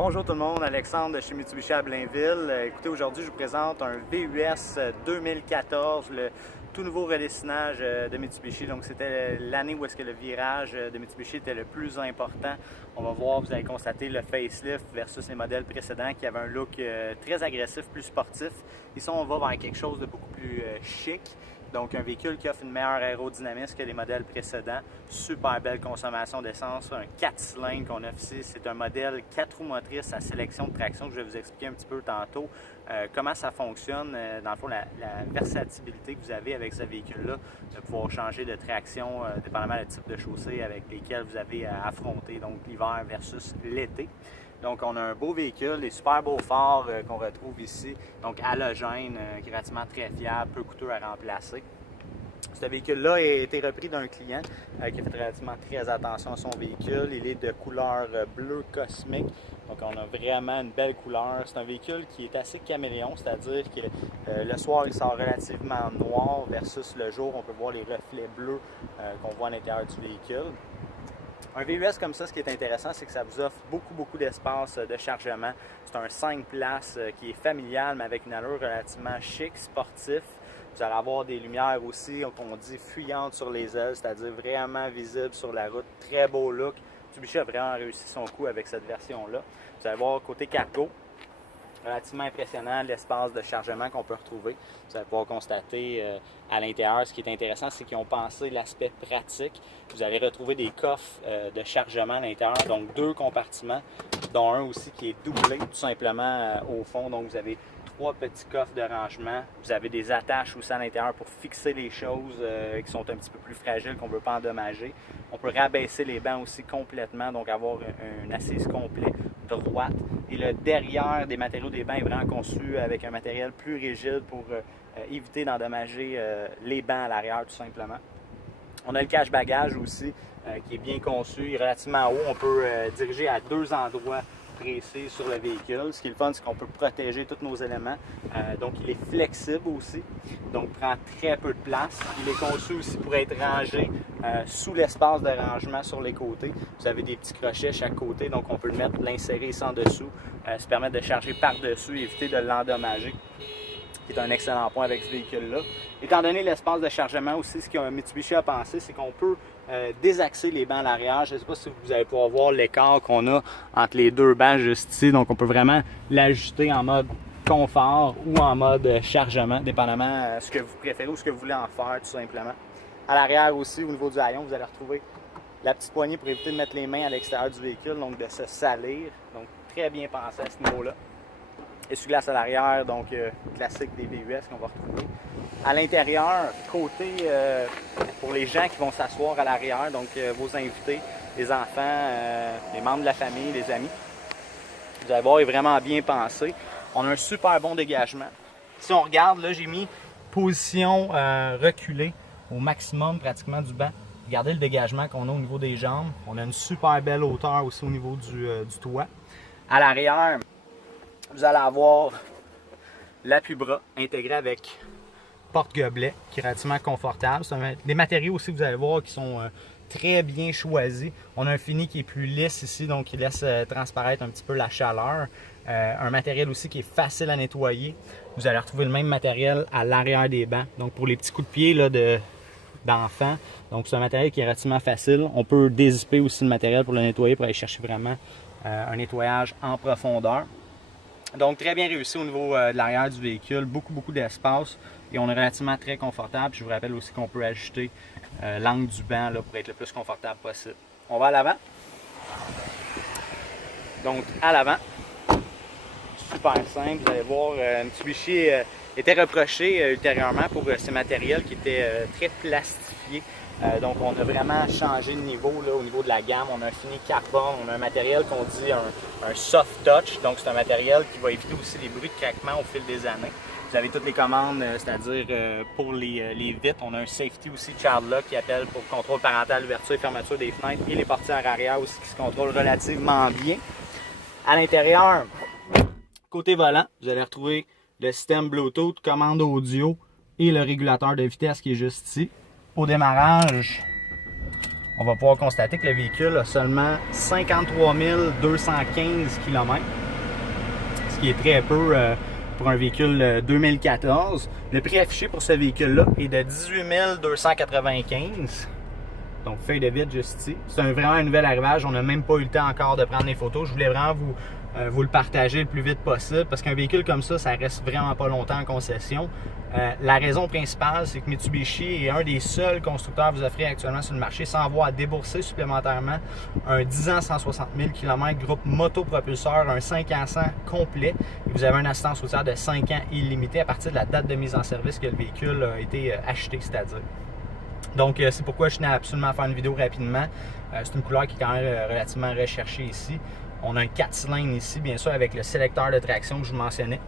Bonjour tout le monde, Alexandre de chez Mitsubishi à Blainville. Écoutez, aujourd'hui je vous présente un VUS 2014, le tout nouveau redessinage de Mitsubishi. Donc c'était l'année où est-ce que le virage de Mitsubishi était le plus important. On va voir, vous allez constater le facelift versus les modèles précédents qui avaient un look très agressif, plus sportif. Ici on va vers quelque chose de beaucoup plus chic. Donc un véhicule qui offre une meilleure aérodynamisme que les modèles précédents. Super belle consommation d'essence, un 4 cylindres qu'on offre ici. C'est un modèle 4 roues motrices à sélection de traction que je vais vous expliquer un petit peu tantôt. Comment ça fonctionne, dans le fond, la versatilité que vous avez avec ce véhicule-là, de pouvoir changer de traction dépendamment du type de chaussée avec lesquels vous avez à affronter, donc l'hiver versus l'été. Donc, on a un beau véhicule, des super beaux phares qu'on retrouve ici, donc halogène, qui est relativement très fiable, peu coûteux à remplacer. Ce véhicule-là a été repris d'un client qui a fait relativement très attention à son véhicule. Il est de couleur bleu cosmique, donc on a vraiment une belle couleur. C'est un véhicule qui est assez caméléon, c'est-à-dire que le soir il sort relativement noir versus le jour, on peut voir les reflets bleus qu'on voit à l'intérieur du véhicule. Un VUS comme ça, ce qui est intéressant, c'est que ça vous offre beaucoup d'espace de chargement. C'est un 5 places qui est familial, mais avec une allure relativement chic, sportif. Vous allez avoir des lumières aussi, qu'on dit fuyantes sur les ailes, c'est-à-dire vraiment visibles sur la route. Très beau look. Mitsubishi a vraiment réussi son coup avec cette version-là. Vous allez voir côté cargo, relativement impressionnant l'espace de chargement qu'on peut retrouver. Vous allez pouvoir constater à l'intérieur, ce qui est intéressant, c'est qu'ils ont pensé l'aspect pratique. Vous allez retrouver des coffres de chargement à l'intérieur, donc 2 compartiments, dont un aussi qui est doublé tout simplement au fond. Donc vous avez 3 petits coffres de rangement. Vous avez des attaches aussi à l'intérieur pour fixer les choses qui sont un petit peu plus fragiles, qu'on ne veut pas endommager. On peut rabaisser les bancs aussi complètement, donc avoir une assise complète droite. Et le derrière des matériaux des bancs est vraiment conçu avec un matériel plus rigide pour éviter d'endommager les bancs à l'arrière tout simplement. On a le cache-bagages aussi qui est bien conçu, il est relativement haut. On peut diriger à 2 endroits précis sur le véhicule. Ce qui est le fun, c'est qu'on peut protéger tous nos éléments. Donc il est flexible aussi, donc prend très peu de place. Il est conçu aussi pour être rangé sous l'espace de rangement sur les côtés. Vous avez des petits crochets chaque côté, donc on peut le mettre, l'insérer sans dessous, se permettre de charger par-dessus, éviter de l'endommager, qui est un excellent point avec ce véhicule-là. Étant donné l'espace de chargement aussi, ce que Mitsubishi a pensé, c'est qu'on peut désaxer les bancs à l'arrière. Je ne sais pas si vous allez pouvoir voir l'écart qu'on a entre les 2 bancs juste ici. Donc on peut vraiment l'ajuster en mode confort ou en mode chargement, dépendamment de ce que vous préférez ou ce que vous voulez en faire tout simplement. À l'arrière aussi, au niveau du haillon, vous allez retrouver la petite poignée pour éviter de mettre les mains à l'extérieur du véhicule, donc de se salir. Donc très bien pensé à ce niveau-là. Essuie-glace à l'arrière, donc classique des VUS qu'on va retrouver. À l'intérieur, côté pour les gens qui vont s'asseoir à l'arrière, donc vos invités, les enfants, les membres de la famille, les amis, vous allez voir, il est vraiment bien pensé. On a un super bon dégagement. Si on regarde, là, j'ai mis position reculée au maximum pratiquement du banc. Regardez le dégagement qu'on a au niveau des jambes. On a une super belle hauteur aussi au niveau du toit. À l'arrière, vous allez avoir l'appui-bras intégré avec porte-gobelet qui est relativement confortable. C'est des matériaux aussi, vous allez voir, qui sont très bien choisis. On a un fini qui est plus lisse ici, donc qui laisse transparaître un petit peu la chaleur. Un matériel aussi qui est facile à nettoyer. Vous allez retrouver le même matériel à l'arrière des bancs. Donc pour les petits coups de pied là, d'enfants. Donc c'est un matériel qui est relativement facile. On peut dézipper aussi le matériel pour le nettoyer, pour aller chercher vraiment un nettoyage en profondeur. Donc très bien réussi au niveau de l'arrière du véhicule, beaucoup d'espace et on est relativement très confortable. Je vous rappelle aussi qu'on peut ajuster l'angle du banc là, pour être le plus confortable possible. On va à l'avant. Donc à l'avant, super simple, vous allez voir, Mitsubishi était reproché ultérieurement pour ses matériels qui étaient très plastifiés. Donc on a vraiment changé de niveau là, au niveau de la gamme. On a un fini carbone, on a un matériel qu'on dit un soft touch. Donc c'est un matériel qui va éviter aussi les bruits de craquement au fil des années. Vous avez toutes les commandes, c'est-à-dire pour les vitres. On a un safety aussi child lock qui appelle pour contrôle parental, ouverture et fermeture des fenêtres et les portières arrière aussi qui se contrôlent relativement bien. À l'intérieur, côté volant, vous allez retrouver le système Bluetooth, commande audio et le régulateur de vitesse qui est juste ici. Au démarrage, on va pouvoir constater que le véhicule a seulement 53 215 km, ce qui est très peu pour un véhicule 2014. Le prix affiché pour ce véhicule-là est de 18 295. Donc, feuille de vide juste ici. C'est vraiment un nouvel arrivage. On n'a même pas eu le temps encore de prendre des photos. Je voulais vraiment vous le partager le plus vite possible parce qu'un véhicule comme ça reste vraiment pas longtemps en concession. La raison principale, c'est que Mitsubishi est un des seuls constructeurs à vous offrir actuellement sur le marché sans avoir à débourser supplémentairement un 10 ans 160 000 km groupe motopropulseur, un 5 ans 100 complet. Et vous avez une assistance routière de 5 ans illimitée à partir de la date de mise en service que le véhicule a été acheté, c'est-à-dire. Donc, c'est pourquoi je tenais absolument à faire une vidéo rapidement. C'est une couleur qui est quand même relativement recherchée ici. On a un 4 cylindres ici, bien sûr, avec le sélecteur de traction que je vous mentionnais,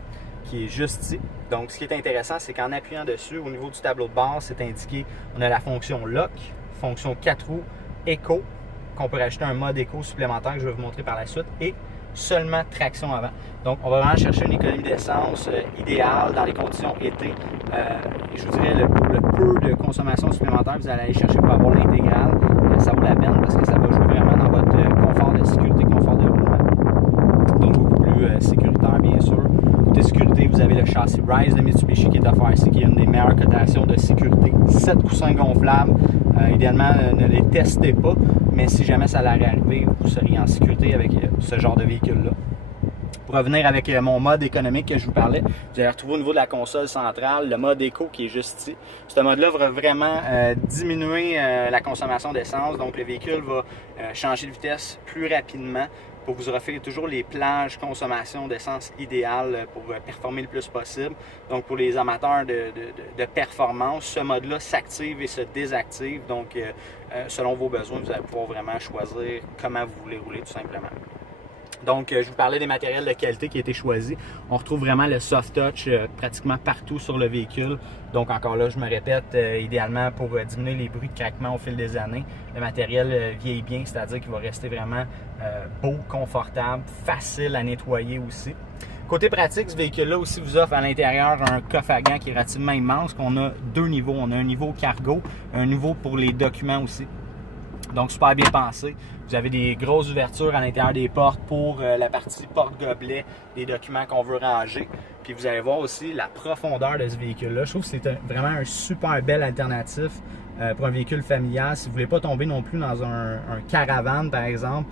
qui est juste ici. Donc, ce qui est intéressant, c'est qu'en appuyant dessus, au niveau du tableau de bord, c'est indiqué, on a la fonction lock, fonction 4 roues, éco, qu'on peut rajouter un mode éco supplémentaire que je vais vous montrer par la suite, et seulement traction avant. Donc, on va vraiment chercher une économie d'essence idéale dans les conditions été. Je vous dirais, le peu de consommation supplémentaire que vous allez aller chercher pour avoir l'intégrale, ça vaut la peine parce que ça va jouer vraiment dans votre confort de sécurité, confort de roulement. Donc, beaucoup plus sécuritaire, bien sûr. Côté sécurité, vous avez le châssis Rise de Mitsubishi qui est offert ici, qui est une des meilleures cotations de sécurité. 7 coussins gonflables. Idéalement, ne les testez pas, mais si jamais ça allait arriver, vous seriez en sécurité avec ce genre de véhicule-là. Pour revenir avec mon mode économique que je vous parlais, vous allez retrouver au niveau de la console centrale le mode éco qui est juste ici. Ce mode-là va vraiment diminuer la consommation d'essence, donc le véhicule va changer de vitesse plus rapidement pour vous offrir toujours les plages consommation d'essence idéales pour performer le plus possible. Donc pour les amateurs de performance, ce mode-là s'active et se désactive. Donc selon vos besoins, vous allez pouvoir vraiment choisir comment vous voulez rouler tout simplement. Donc, je vous parlais des matériels de qualité qui ont été choisis. On retrouve vraiment le soft touch pratiquement partout sur le véhicule. Donc, encore là, je me répète, idéalement pour diminuer les bruits de craquement au fil des années, le matériel vieillit bien, c'est-à-dire qu'il va rester vraiment beau, confortable, facile à nettoyer aussi. Côté pratique, ce véhicule-là aussi vous offre à l'intérieur un coffre à gants qui est relativement immense, qu'on a deux niveaux. On a un niveau cargo, un niveau pour les documents aussi. Donc, super bien pensé. Vous avez des grosses ouvertures à l'intérieur des portes pour la partie porte-gobelet des documents qu'on veut ranger. Puis, vous allez voir aussi la profondeur de ce véhicule-là. Je trouve que c'est vraiment un super bel alternatif pour un véhicule familial. Si vous ne voulez pas tomber non plus dans un caravane, par exemple.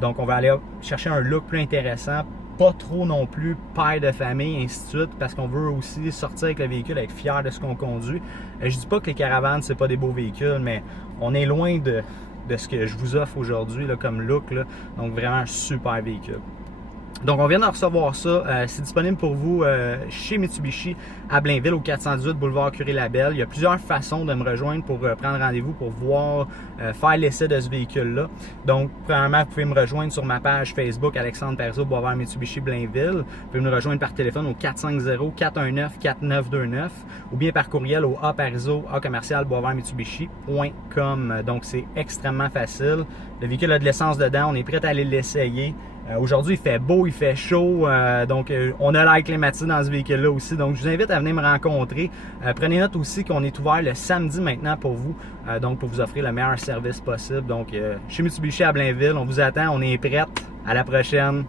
Donc, on va aller chercher un look plus intéressant. Pas trop non plus père de famille, ainsi de suite, parce qu'on veut aussi sortir avec le véhicule, être fier de ce qu'on conduit. Je dis pas que les caravanes, c'est pas des beaux véhicules, mais on est loin de ce que je vous offre aujourd'hui comme look. Là. Donc, vraiment un super véhicule. Donc, on vient de recevoir ça. C'est disponible pour vous chez Mitsubishi à Blainville, au 418 boulevard Curie-Labelle. Il y a plusieurs façons de me rejoindre pour prendre rendez-vous, pour voir, faire l'essai de ce véhicule-là. Donc, premièrement, vous pouvez me rejoindre sur ma page Facebook, Alexandre Parizeau, Boisvert Mitsubishi Blainville. Vous pouvez me rejoindre par téléphone au 450-419-4929 ou bien par courriel au aparizeau@boisvertmitsubishi.com. Donc, c'est extrêmement facile. Le véhicule a de l'essence dedans. On est prêt à aller l'essayer. Aujourd'hui, il fait beau, il fait chaud, donc on a l'air climatisé dans ce véhicule-là aussi. Donc, je vous invite à venir me rencontrer. Prenez note aussi qu'on est ouvert le samedi maintenant pour vous, donc pour vous offrir le meilleur service possible. Donc, chez Mitsubishi à Blainville, on vous attend, on est prêts. À la prochaine!